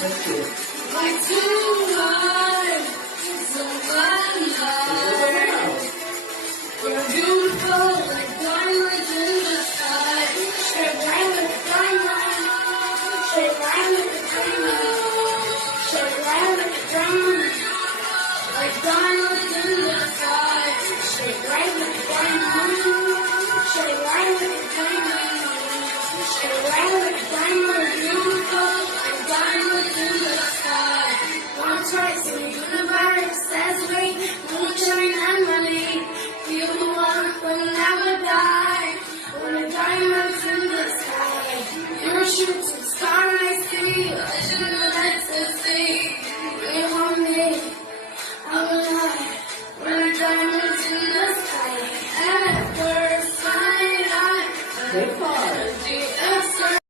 Like tonight, so light. You're beautiful like diamonds in the sky. Shine bright like a diamond. Shine bright like a diamond. Shine bright like a diamond. Like diamonds in the sky. Shine bright like a diamond. Shine bright like a diamond. Shine bright like a diamond.